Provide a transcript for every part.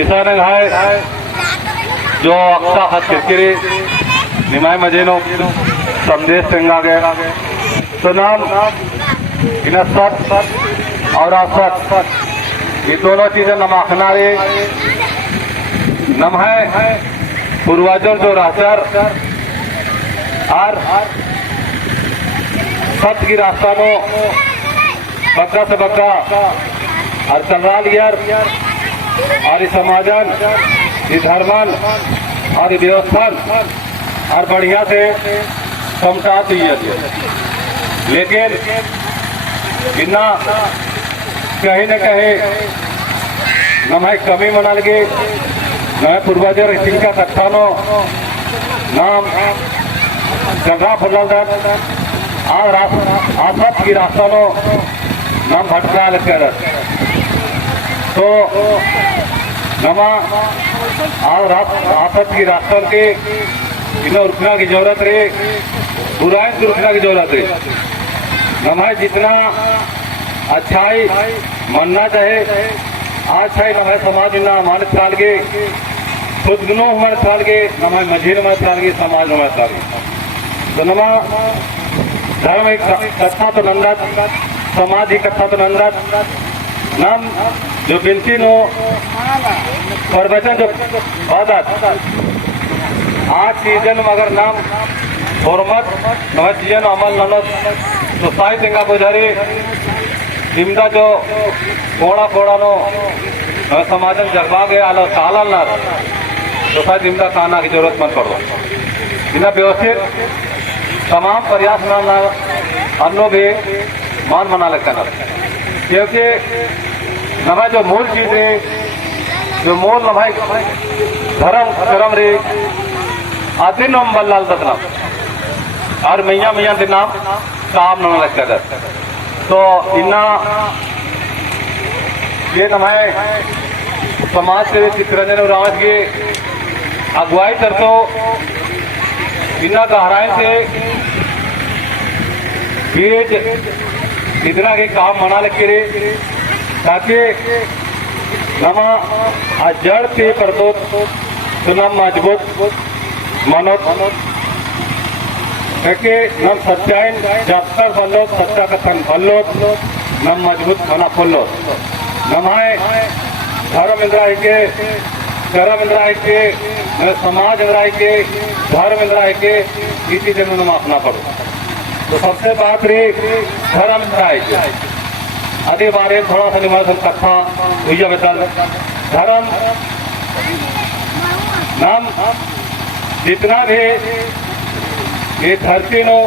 ईशान घाय जो अक्सा खत किरकिरे निमाय मजेनो संदेश संगा गया तो नाम इन सत और असत ये दोनों चीजें नमाखना रे नम है पूर्वजों जो रास्तर और सत की रास्ता नो बक्का से बक्का और चलराल यार और इस समाजन इस धर्मन और इस व्यवस्थान और बढ़िया से समझा चाहिए लेकिन इतना कहीं न कहीं नमाय कमी मना लगे नए पूर्वजर सिंह का कथानो नाम जगह फुलदार और आसत की रास्तानो नाम भटका कर तो नमा और आसत की रास्ता के इन्हें रुकना की जरूरत रे बुराई से रुकना की जरूरत रे नमा जितना अच्छाई मानना चाहे आज है नमाय समाज इन्ना मानत काल के खुद गुनो हमारे काल के नमाय मझीर हमारे काल के समाज हमारे काल के तो नमा धर्म एक कथा तो नंदत समाज ही कथा तो नंदत नाम जो बिनती नो प्रवचन जो बादत आज सीजन मगर नाम फॉर्मत नव सीजन अमल ननद तो साई तेंगा बुझारी जिमदा जो कोड़ा कोड़ा नो समाजन जगवा गए आलो सालन नर तो साई जिमदा खाना की जरूरत मत पड़ो इन्हें व्यवस्थित तमाम प्रयास ना अन्नो भी मान मना लगता ना क्योंकि नमाय जो मूल चीज है जो मूल नमाय धर्म धर्म रे आदिन हम बल्लाल दतना और मैया मैया दिन नाम काम न लगता तो इन्ना ये नमाय समाज के चित्रंजन रावत के अगुवाई करतो इन्ना गहराई से ये इतना के काम मना लगे रे ताकि नमा जड़ पे कर दो तो नम मजबूत मनोत ताकि नम सच्चाई जातर फलो सच्चा कथन फलो नम मजबूत मना फलो नमाय धर्म इंद्राय के कर्म इंद्राय के समाज इंद्राय के धर्म इंद्राय के इसी दिन नम अपना पड़ो तो सबसे बात रे धर्म इंद्राय आदि बारे थोड़ा सा निवास कथा हुई बता धर्म नाम जितना भी ये धरती नो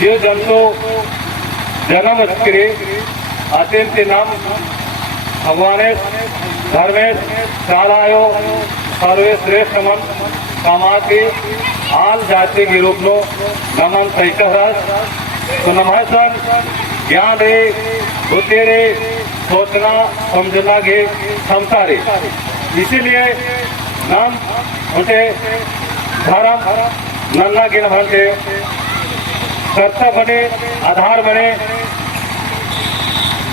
जीव जंतु जन्म करे अत्यंत नाम भगवान धर्मेश कालायो सर्वेश्रेष्ठ मन कामाती आल जाति के रूप नो नमन सहित तो नमहसन ज्ञान रे बुद्धि रे सोचना समझना के क्षमता रे इसीलिए नाम उनके धर्म नन्ना के नमनते कर्ता बने आधार बने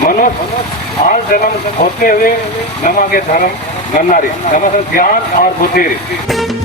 मनुष्य आज जन्म होते हुए नमा के धर्म नन्ना रे नमस्कार ज्ञान और बुद्धि रे।